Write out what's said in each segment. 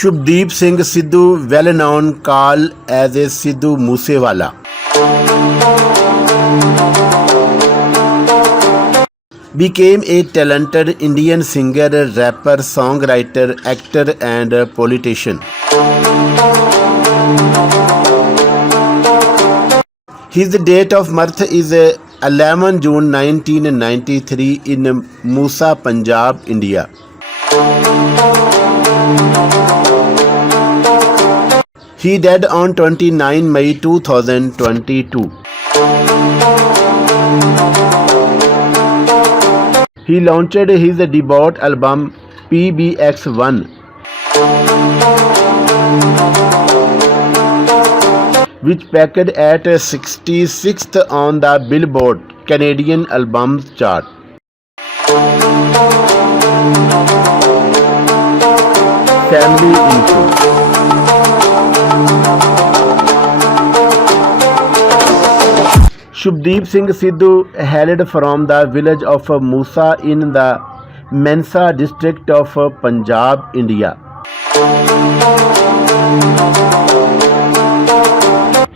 Shubhdeep Singh Sidhu, well known call as a Sidhu Moose Wala, became a talented Indian singer, rapper, songwriter, actor and politician. His date of birth is 11 June 1993 in Moosa, Punjab, India. He died on 29 May 2022. He launched his debut album PBX1, which peaked at 66th on the Billboard Canadian Albums chart. Family info. Shubhdeep Singh Sidhu hailed from the village of Moosa in the Mansa district of Punjab, India.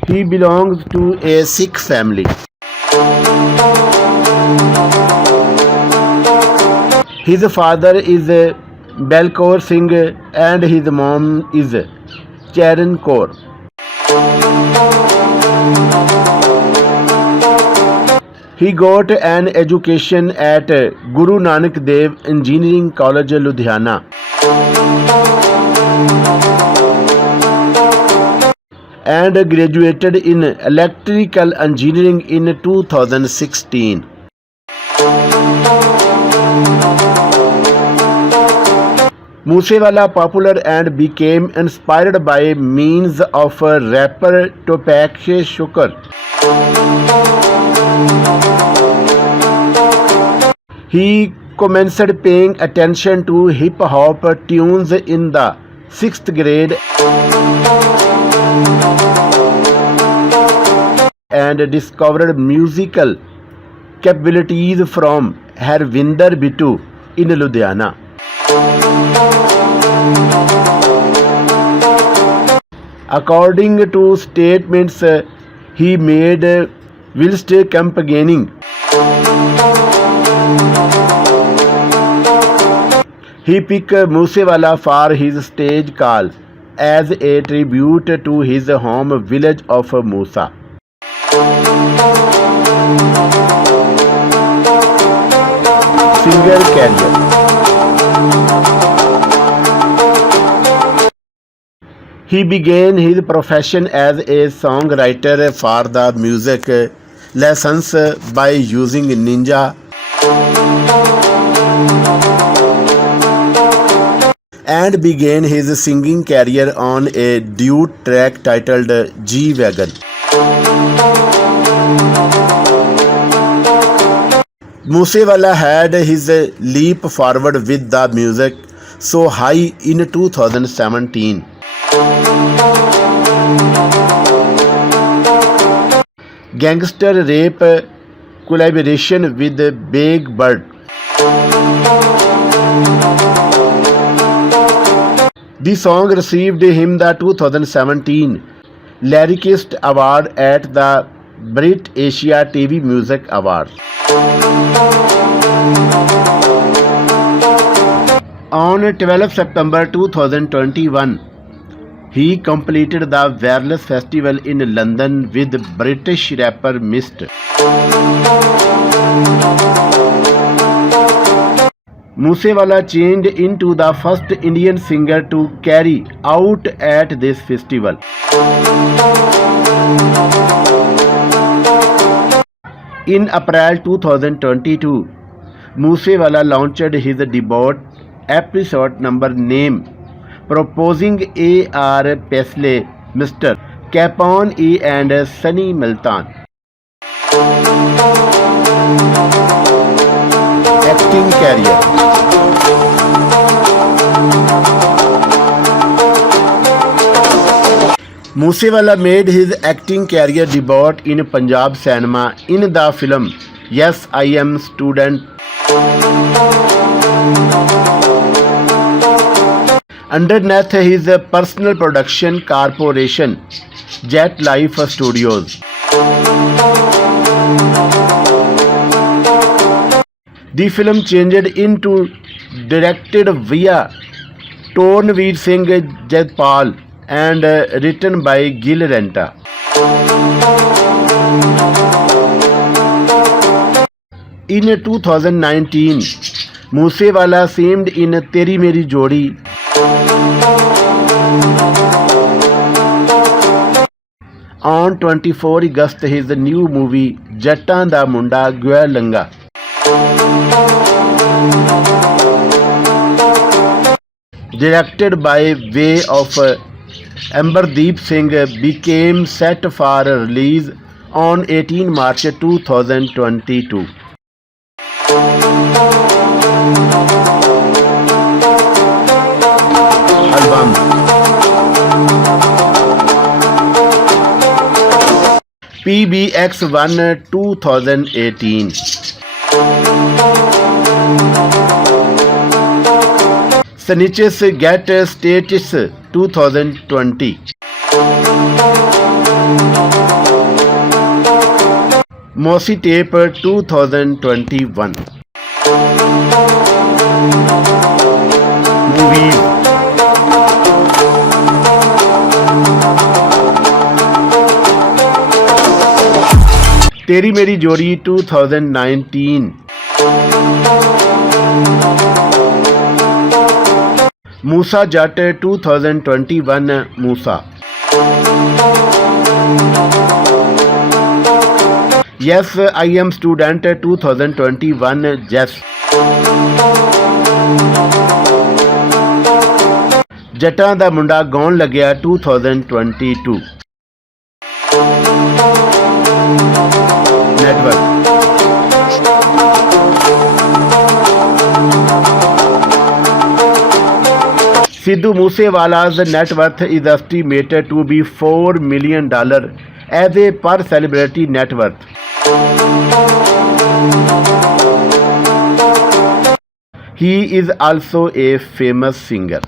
He belongs to a Sikh family. His father is Balkaur Singh and his mom is Charan Kaur. He got an education at Guru Nanak Dev Engineering College, Ludhiana, and graduated in electrical engineering in 2016. Moose Wala popular and became inspired by means of rapper Tupac Shakur. He commenced paying attention to hip-hop tunes in the 6th grade and discovered musical capabilities from Harvinder Bittu in Ludhiana. According to statements he made whilst campaigning, he picked Moose Wala for his stage call as a tribute to his home village of Moosa. Singer career. He began his profession as a songwriter for the music lessons by using Ninja and began his singing career on a duet track titled G-Wagon. Moose Wala had his leap forward with the music so high in 2017. Gangster Rape collaboration with Big Bird. The song received him the 2017 Lyricist Award at the Brit Asia TV Music Awards. On 12 September 2021, he completed the Wireless Festival in London with British rapper Mr. Moose Wala changed into the first Indian singer to carry out at this festival. In April 2022, Moose Wala launched his debut episode number name, proposing A.R. Pesley, Mr. Capon E and Sunny Miltan. Acting career. Moose Wala made his acting career debut in Punjab cinema in the film Yes, I Am Student underneath his personal production corporation, Jet Life Studios. The film changed into directed via Tornveer Singh Jaypal and written by Gil Renta. In 2019, Moose Wala seemed in Teri Meri Jodi. On 24 August, his new movie Jattan Da Munda Gwa Langa, directed by way of Amberdeep Singh, became set for release on 18 March 2022. Album PBX1 2018. Snitches Get Status 2020. Mossy Tape 2021. Movies. Teri Meri Jodi 2019. Moosa Jat 2021. Moosa. Yes, I Am Student 2021. Yes. Jattan Da Munda Gaun Lagya 2022. Network. Sidhu Moose Wala's net worth is estimated to be $4 million as a per celebrity net worth. He is also a famous singer.